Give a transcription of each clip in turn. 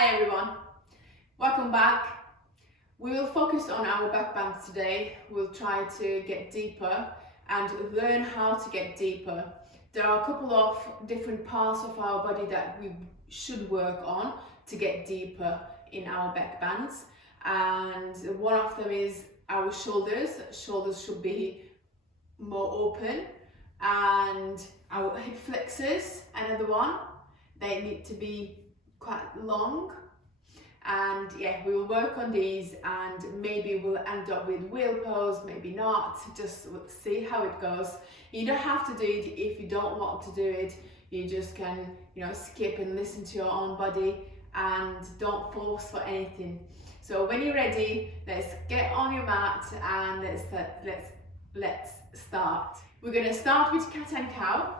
Hi everyone, welcome back. We will focus on our backbends today. We'll try to get deeper and learn how to get deeper. There are a couple of different parts of our body that we should work on to get deeper in our backbends, and one of them is our shoulders. Shoulders should be more open, and our hip flexors, another one, they need to be quite long. And yeah, we will work on these and maybe we'll end up with wheel pose, maybe not, just see how it goes. You don't have to do it if you don't want to do it. You just can, skip and listen to your own body and don't force for anything. So when you're ready, let's get on your mat and let's start. We're going to start with cat and cow.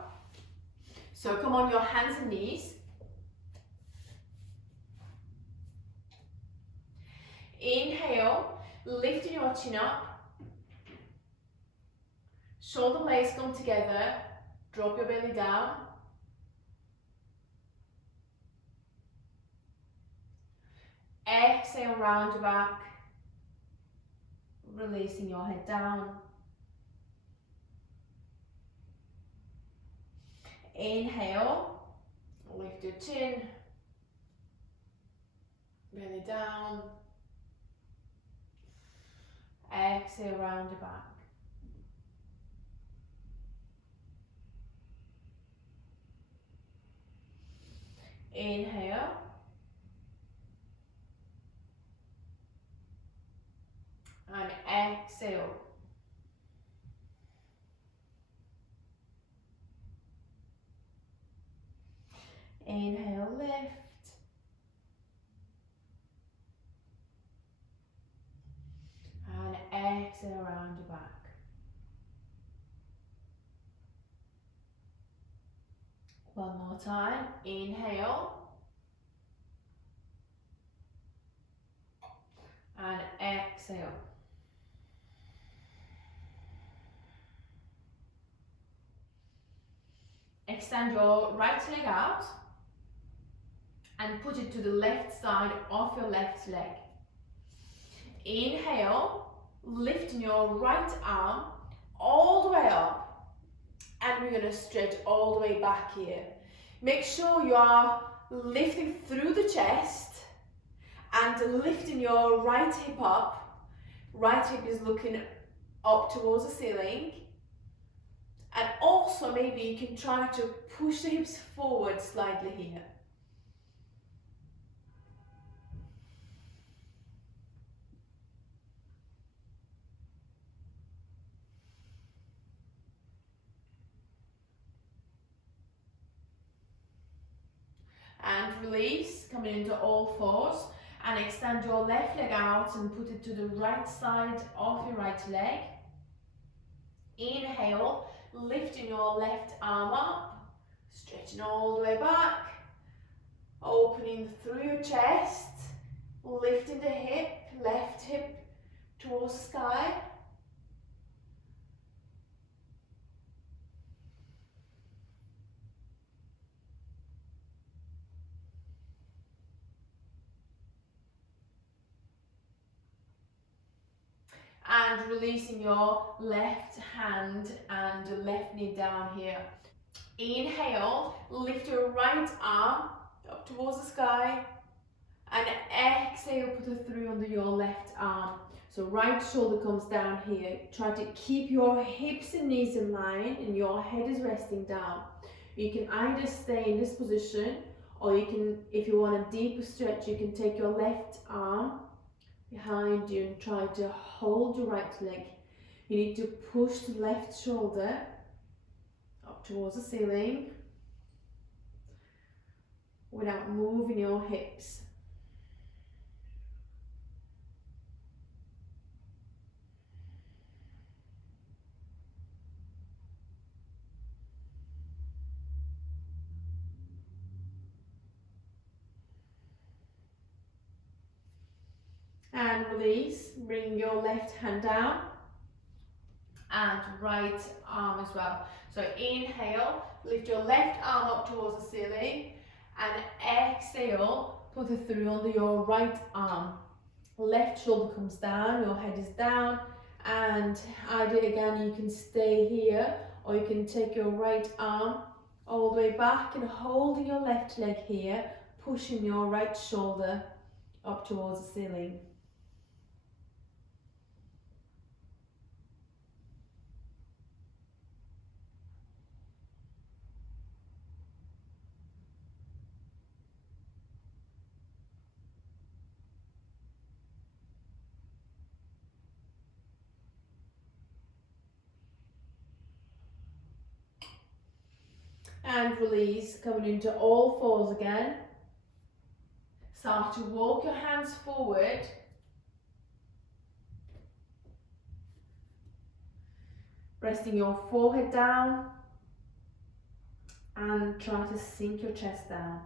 So come on your hands and knees. Inhale, lifting your chin up, shoulder blades come together, drop your belly down. Exhale, round your back, releasing your head down. Inhale, lift your chin, belly down. Exhale, round your back. Inhale. And exhale. Inhale, lift. And exhale, round your back. One more time. Inhale. And exhale. Extend your right leg out and put it to the left side of your left leg. Inhale, lifting your right arm all the way up, and we're going to stretch all the way back here. Make sure you are lifting through the chest and lifting your right hip up. Right hip is looking up towards the ceiling. And also maybe you can try to push the hips forward slightly here. And release, coming into all fours, and extend your left leg out and put it to the right side of your right leg. Inhale, lifting your left arm up, stretching all the way back, opening through your chest, lifting the hip, left hip towards the sky. And releasing your left hand and left knee down here. Inhale, lift your right arm up towards the sky, and exhale, put it through under your left arm. So right shoulder comes down here. Try to keep your hips and knees in line and your head is resting down. You can either stay in this position, or you can, if you want a deeper stretch, you can take your left arm behind you and try to hold your right leg. You need to push the left shoulder up towards the ceiling without moving your hips. And release, bring your left hand down and right arm as well. So inhale, lift your left arm up towards the ceiling, and exhale, put it through under your right arm. Left shoulder comes down, your head is down, and either again you can stay here or you can take your right arm all the way back and holding your left leg here, pushing your right shoulder up towards the ceiling. And release, coming into all fours again. Start to walk your hands forward. Resting your forehead down and try to sink your chest down.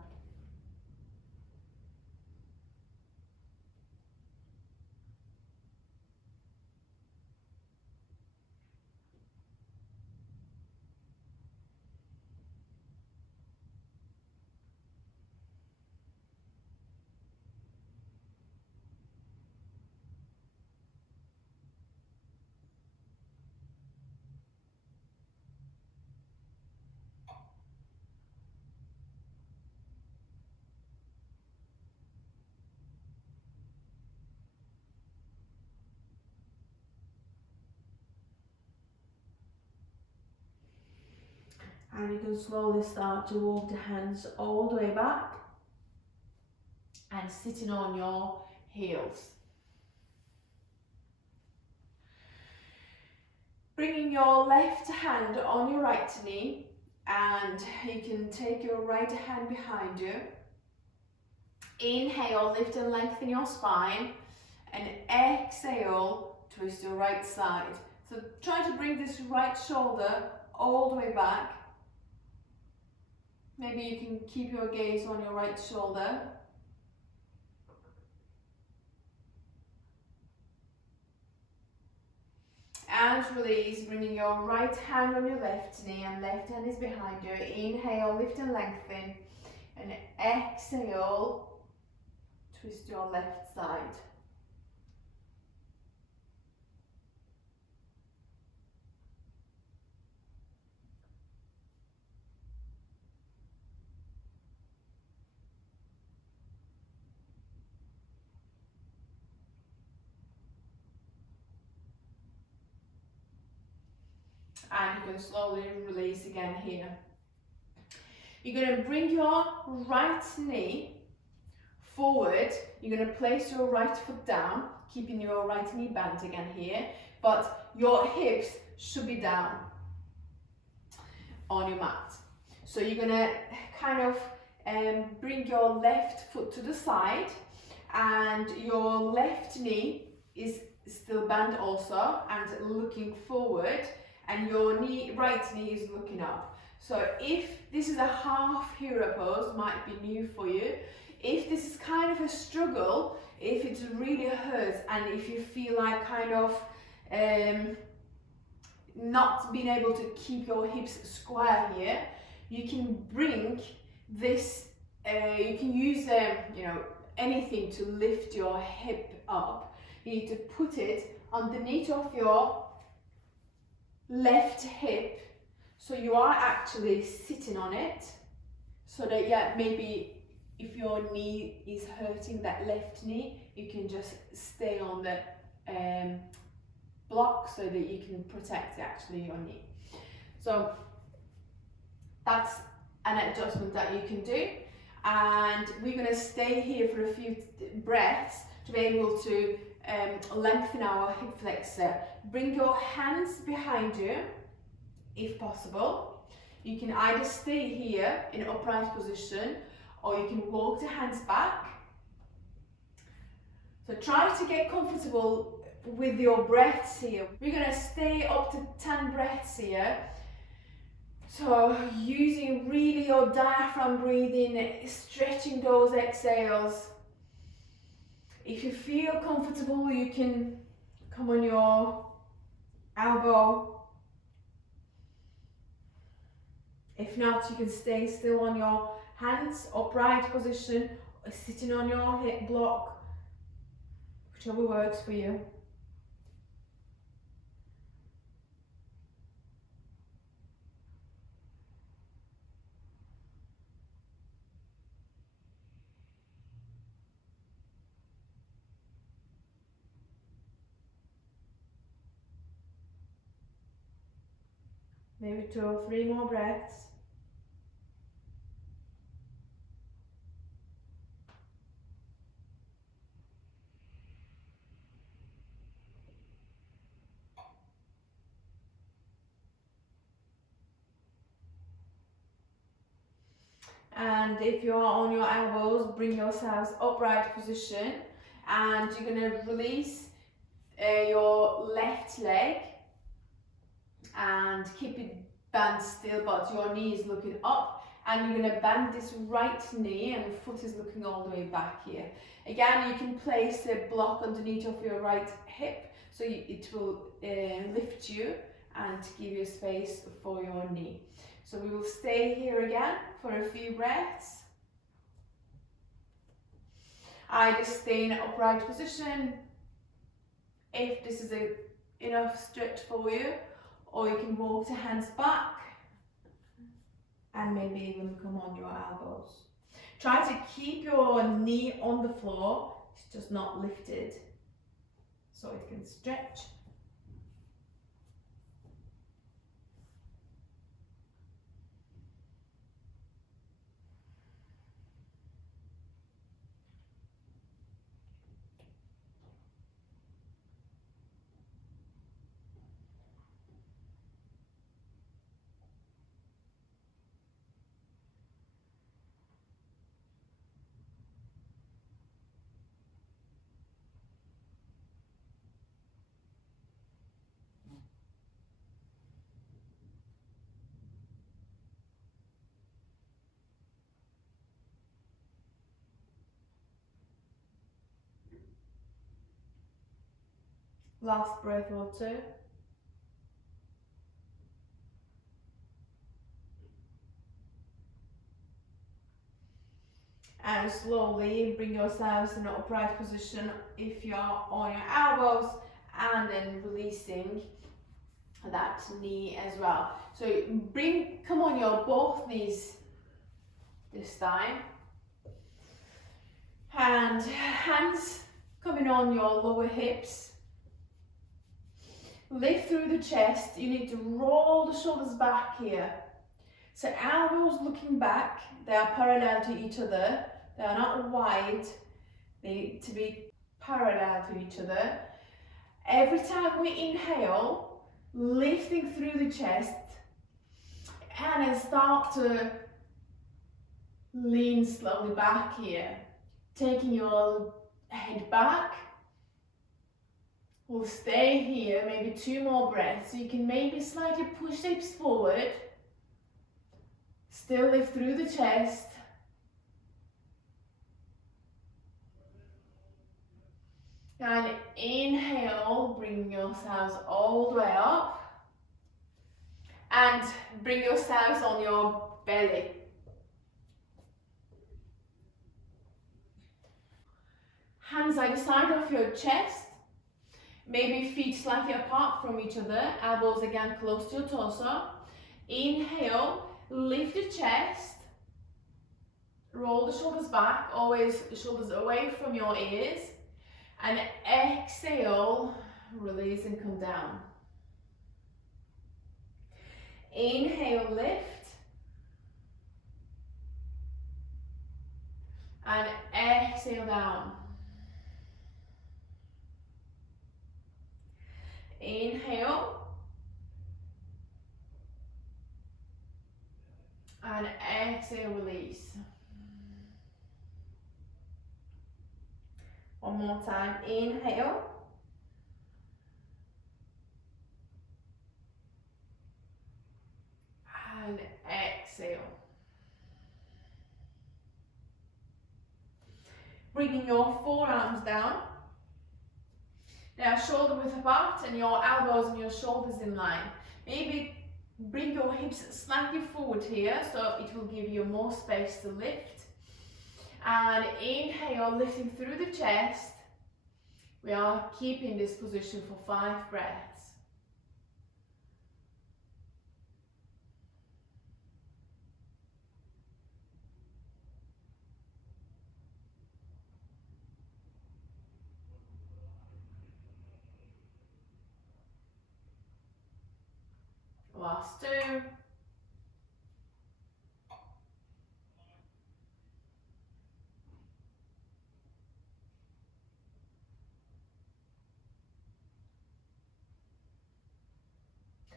And you can slowly start to walk the hands all the way back and sitting on your heels. Bringing your left hand on your right knee, and you can take your right hand behind you. Inhale, lift and lengthen your spine, and exhale, twist your right side. So try to bring this right shoulder all the way back. Maybe you can keep your gaze on your right shoulder. And release, bringing your right hand on your left knee and left hand is behind you. Inhale, lift and lengthen. And exhale, twist your left side. And you can slowly release again here. You're going to bring your right knee forward. You're going to place your right foot down, keeping your right knee bent again here, but your hips should be down on your mat. So you're going to kind of bring your left foot to the side, and your left knee is still bent also and looking forward, and your right knee is looking up. So if this is a half hero pose, might be new for you. If this is kind of a struggle, if it really hurts and if you feel like kind of not being able to keep your hips square here, you can bring this, you can use anything to lift your hip up. You need to put it underneath of your left hip, so you are actually sitting on it, so that maybe if your knee is hurting, that left knee, you can just stay on the block so that you can protect actually your knee. So that's an adjustment that you can do, and we're going to stay here for a few breaths to be able to lengthen our hip flexor. Bring your hands behind you if possible. You can either stay here in upright position or you can walk the hands back. So try to get comfortable with your breaths here. We're going to stay up to 10 breaths here. So using really your diaphragm breathing, stretching those exhales. If you feel comfortable, you can come on your elbow. If not, you can stay still on your hands, upright position, sitting on your hip block, whichever works for you. Maybe 2 or 3 more breaths. And if you are on your elbows, bring yourselves upright position, and you're going to release your left leg and keep it bent still, but your knee is looking up, and you're going to bend this right knee and the foot is looking all the way back here. Again, you can place a block underneath of your right hip, so it will lift you and give you space for your knee. So we will stay here again for a few breaths. Either stay in an upright position if this is enough stretch for you, or you can walk the hands back and maybe even come on your elbows. Try to keep your knee on the floor, it's just not lifted, so it can stretch. Last breath or two. And slowly bring yourselves in an upright position if you are on your elbows, and then releasing that knee as well. So come on your both knees this time. And hands coming on your lower hips. Lift through the chest. You need to roll the shoulders back here. So elbows looking back, they are parallel to each other. They are not wide, they need to be parallel to each other. Every time we inhale, lifting through the chest, and then start to lean slowly back here. Taking your head back. We'll stay here, maybe 2 more breaths. So you can maybe slightly push the hips forward. Still lift through the chest. And inhale, bring yourselves all the way up. And bring yourselves on your belly. Hands either side of your chest. Maybe feet slightly apart from each other. Elbows again close to your torso. Inhale, lift the chest. Roll the shoulders back, always shoulders away from your ears. And exhale, release and come down. Inhale, lift. And exhale down. Inhale. And exhale, release. One more time, inhale. And exhale. Bringing your forearms down. Now shoulder width apart and your elbows and your shoulders in line. Maybe bring your hips slightly forward here, so it will give you more space to lift. And inhale, lifting through the chest. We are keeping this position for 5 breaths. Last 2.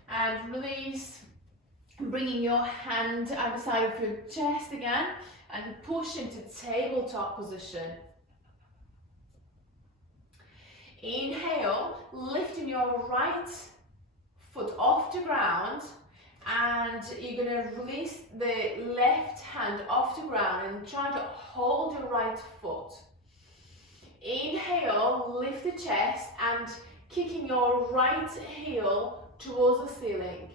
And release, bringing your hand either side of your chest again and push into tabletop position. Inhale, lifting your right foot off the ground, and you're going to release the left hand off the ground and try to hold your right foot. Inhale, lift the chest and kicking your right heel towards the ceiling.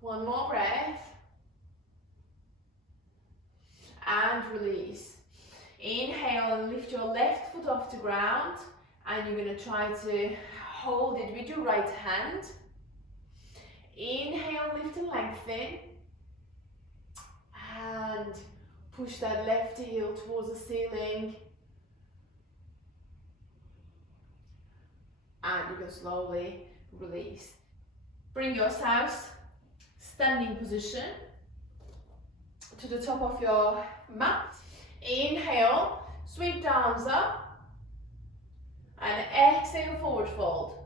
One more breath. And release. Inhale and lift your left foot off the ground, and you're going to try to hold it with your right hand. Inhale, lift and lengthen, and push that left heel towards the ceiling. And you can slowly release. Bring yourself standing position to the top of your mat. Inhale, sweep the arms up, and exhale, forward fold.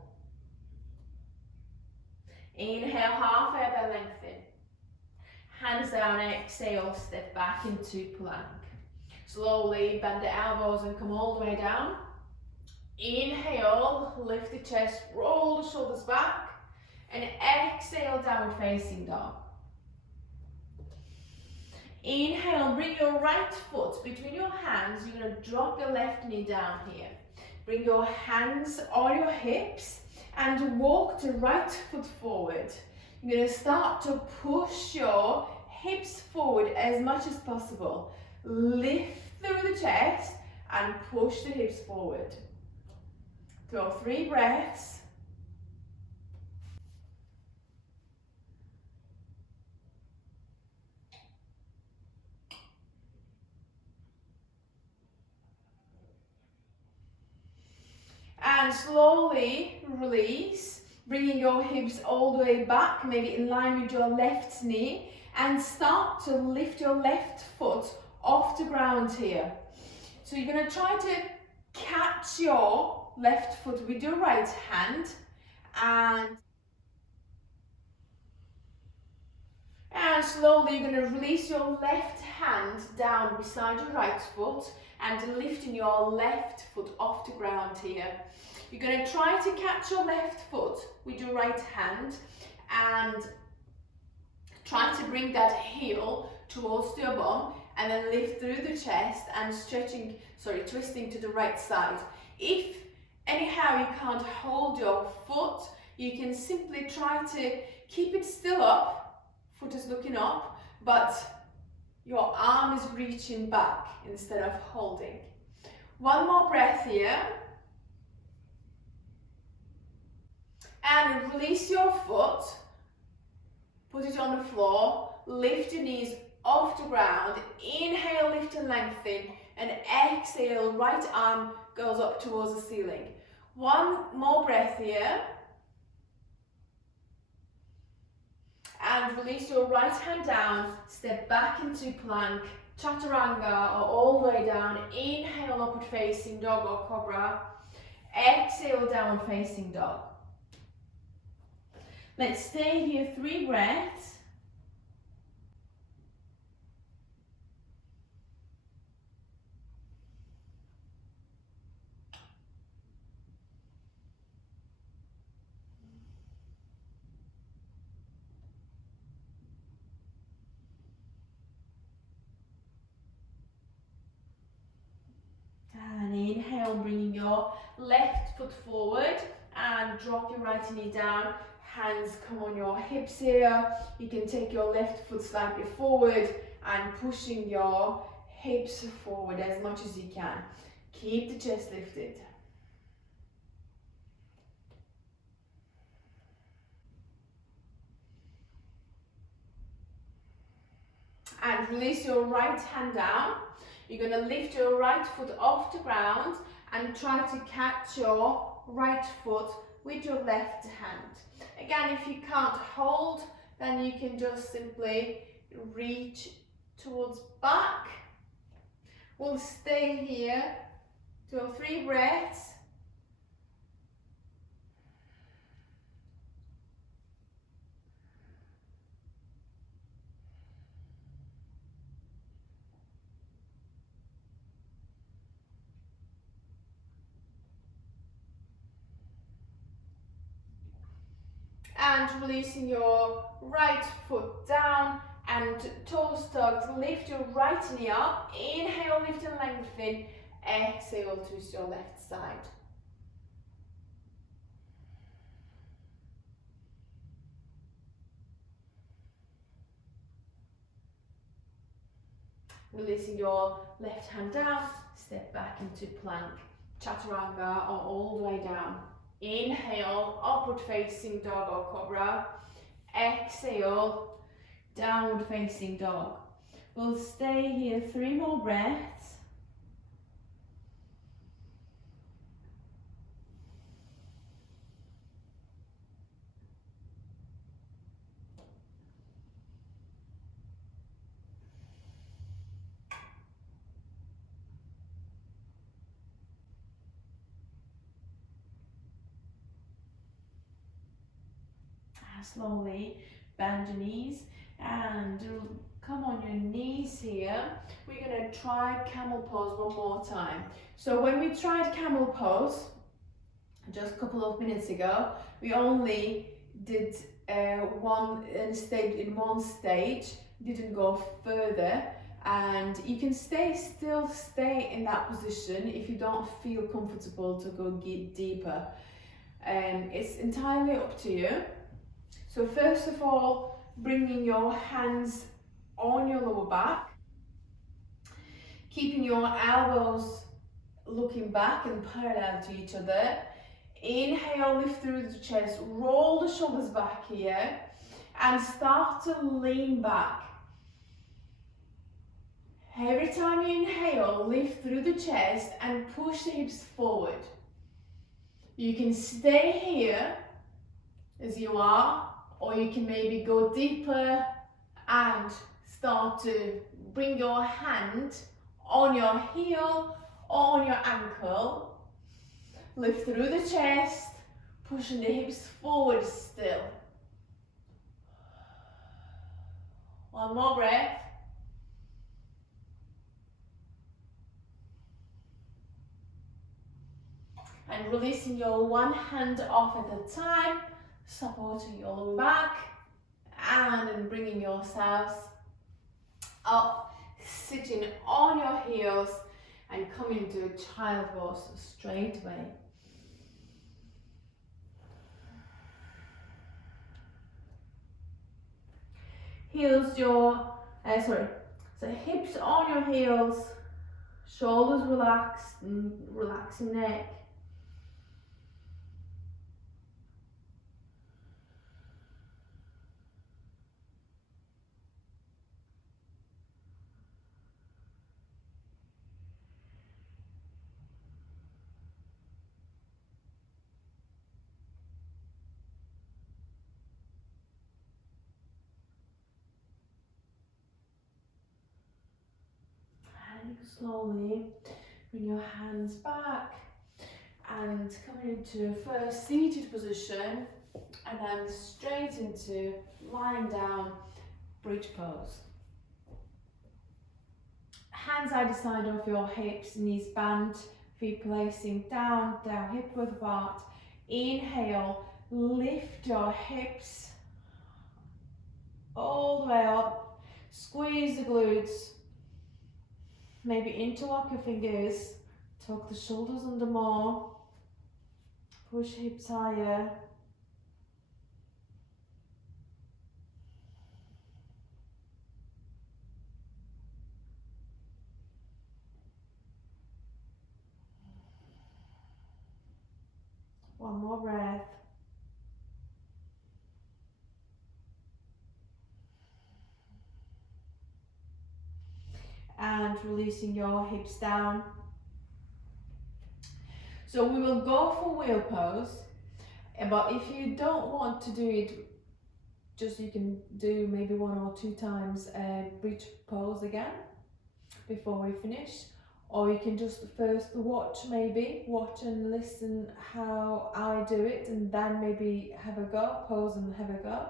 Inhale, half elbow lengthen. Hands down, exhale, step back into plank. Slowly bend the elbows and come all the way down. Inhale, lift the chest, roll the shoulders back, and exhale, downward facing dog. Inhale, bring your right foot between your hands. You're going to drop your left knee down here. Bring your hands on your hips and walk the right foot forward. You're going to start to push your hips forward as much as possible. Lift through the chest and push the hips forward. Throw 3 breaths. And slowly release, bringing your hips all the way back, maybe in line with your left knee, and start to lift your left foot off the ground here. So you're going to try to catch your left foot with your right hand, and slowly you're going to release your left hand down beside your right foot and lifting your left foot off the ground here. You're going to try to catch your left foot with your right hand and try to bring that heel towards your bum and then lift through the chest and twisting to the right side. If anyhow you can't hold your foot, you can simply try to keep it still up, foot is looking up, but your arm is reaching back instead of holding. One more breath here. And release your foot, put it on the floor, lift your knees off the ground, inhale, lift and lengthen, and exhale, right arm goes up towards the ceiling. One more breath here. And release your right hand down, step back into plank, chaturanga, or all the way down. Inhale, upward facing dog or cobra. Exhale, downward facing dog. Let's stay here 3 breaths. And inhale, bringing your left foot forward and drop your right knee down. Hands come on your hips here. You can take your left foot slightly forward and pushing your hips forward as much as you can. Keep the chest lifted. And release your right hand down. You're going to lift your right foot off the ground and try to catch your right foot with your left hand. Again, if you can't hold, then you can just simply reach towards back. We'll stay here. Do 3 breaths. And releasing your right foot down and toes tucked, lift your right knee up. Inhale, lift and lengthen. Exhale, twist your left side. Releasing your left hand down, step back into plank, chaturanga, or all the way down. Inhale, upward facing dog or cobra. Exhale, downward facing dog. We'll stay here 3 more breaths. Slowly bend your knees and come on your knees here. We're going to try camel pose one more time. So when we tried camel pose just a couple of minutes ago, we only did one stage, didn't go further, and you can still stay in that position if you don't feel comfortable to go deeper. It's entirely up to you. So first of all, bringing your hands on your lower back, keeping your elbows looking back and parallel to each other. Inhale, lift through the chest, roll the shoulders back here, and start to lean back. Every time you inhale, lift through the chest and push the hips forward. You can stay here as you are, or you can maybe go deeper and start to bring your hand on your heel or on your ankle. Lift through the chest, pushing the hips forward still. One more breath. And releasing your one hand off at a time, supporting your lower back, and then bringing yourselves up, sitting on your heels and coming to a child pose straight away. So hips on your heels, shoulders relaxed, and relaxing neck. Slowly bring your hands back and coming into first seated position and then straight into lying down bridge pose. Hands either side of your hips, knees bent, feet placing down, hip width apart. Inhale, lift your hips all the way up, squeeze the glutes. Maybe interlock your fingers, tuck the shoulders under more, push hips higher. One more breath. And releasing your hips down. So we will go for wheel pose, but if you don't want to do it, just you can do maybe 1 or 2 times bridge pose again before we finish, or you can just first watch and listen how I do it, and then maybe have a go, pose and have a go.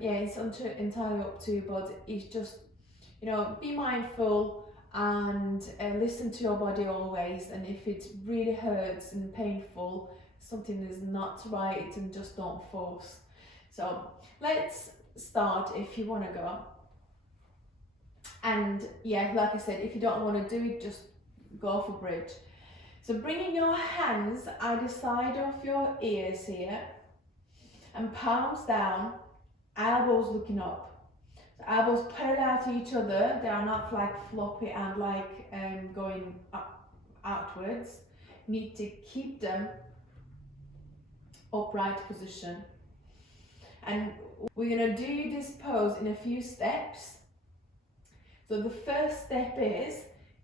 Yeah, it's entirely up to you, but it's just, you know, be mindful and listen to your body always, and if it really hurts and painful, something is not right, and just don't force. So let's start if you want to go. And yeah, like I said, if you don't want to do it, just go for bridge. So bringing your hands either side of your ears here, and palms down, elbows looking up. So elbows parallel to each other, they are not like floppy and like going up, outwards. You need to keep them upright position. And we're going to do this pose in a few steps. So the first step is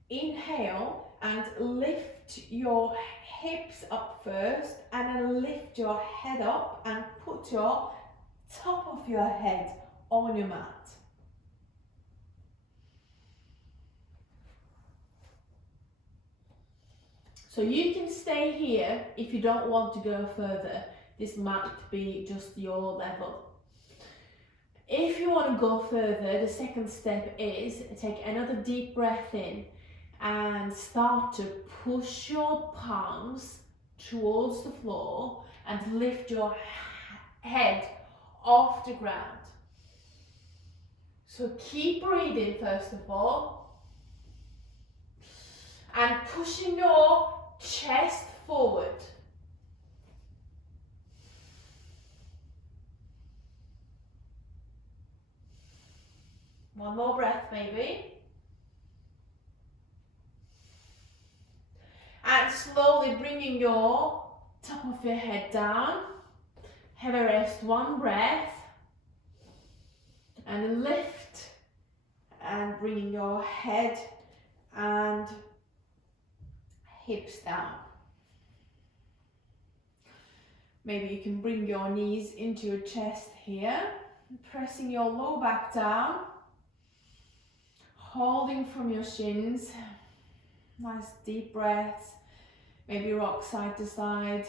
inhale and lift your hips up first, and then lift your head up and put your top of your head on your mat. So you can stay here if you don't want to go further. This might be just your level. If you want to go further, the second step is take another deep breath in and start to push your palms towards the floor and lift your head off the ground. So keep breathing first of all, and pushing your chest forward. One more breath maybe. And slowly bringing your top of your head down. Have a rest, one breath. And lift. And bringing your head and hips down. Maybe you can bring your knees into your chest here. Pressing your lower back down. Holding from your shins. Nice deep breaths. Maybe rock side to side.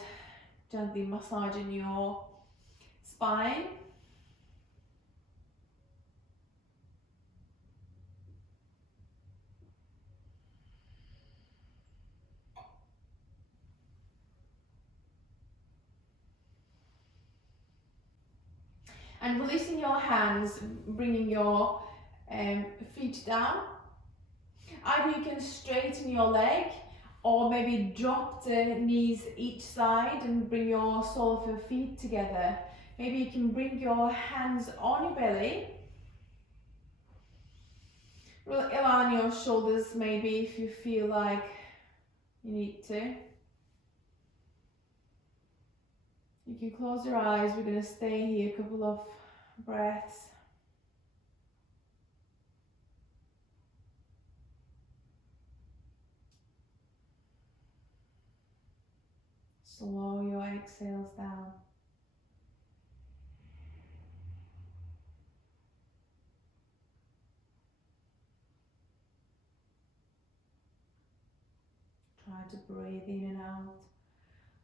Gently massaging your spine. And releasing your hands, bringing your feet down. Either you can straighten your leg, or maybe drop the knees each side and bring your sole of your feet together. Maybe you can bring your hands on your belly. Align your shoulders maybe if you feel like you need to. You can close your eyes. We're going to stay here a couple of breaths. Slow your exhales down. Try to breathe in and out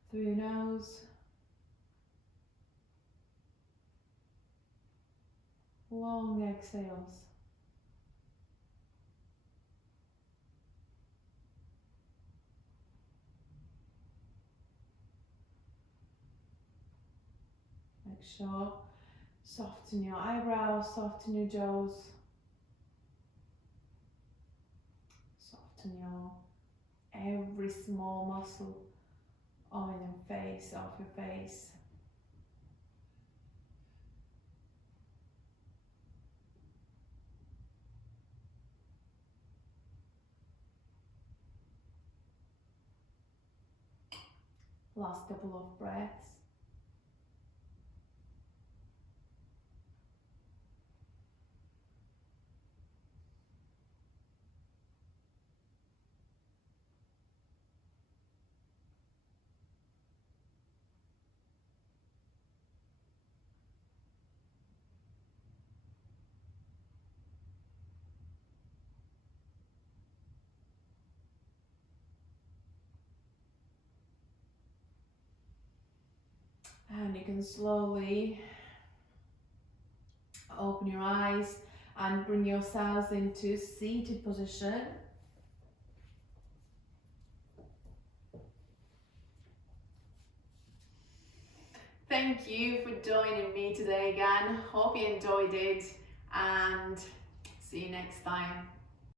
through your nose. Long exhales. Make sure, soften your eyebrows, soften your jaws, soften your every small muscle on your face, off your face. Last couple of breaths. And you can slowly open your eyes and bring yourselves into seated position. Thank you for joining me today again. Hope you enjoyed it and see you next time.